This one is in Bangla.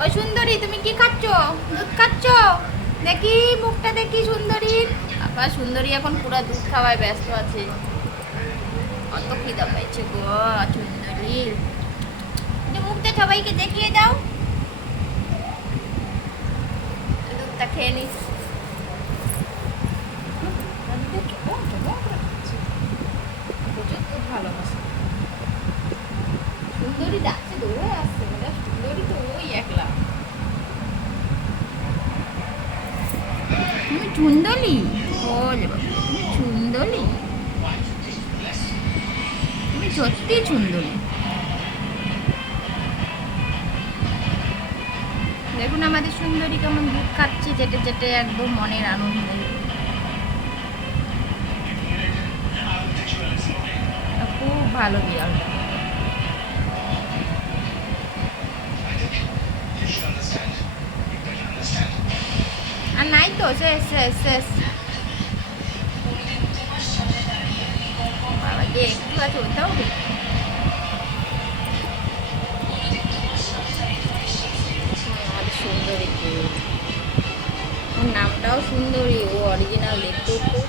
ও সুন্দরী, তুমি কি খাচ্ছ? দুধ খাচ্ছ? দেখি মুখটা দেখি সুন্দরীর। বাবা সুন্দরী এখন পুরো দুধ খাওয়ায় ব্যস্ত আছে। কত খিদা পাইছে গো সুন্দরীর। মুখটা সবাইকে দেখিয়ে দাও, দুধটা খেয়ে নিস। ভালোবাসে সুন্দরী, ডাকছে দৌড়ে আসছে বলে। সুন্দরী তো ওই একলা। তুমি চুন্দলি? বলে তুমি চুন্দলি, তুমি সত্যি চুন্দলি। দেখুন আমাদের সুন্দরী কেমন দুধ খাচ্ছে, চেটে চেটে, একদম মনের আনন্দে। খুব ভালো বিড়ালটা। আর নাই তো, শেষ শেষ শেষ। বাবা যে একটু আছে ওটাও দেখি। সুন্দরী, ওর নামটাও সুন্দরী, ও অরিজিনাল দেখতেও খুব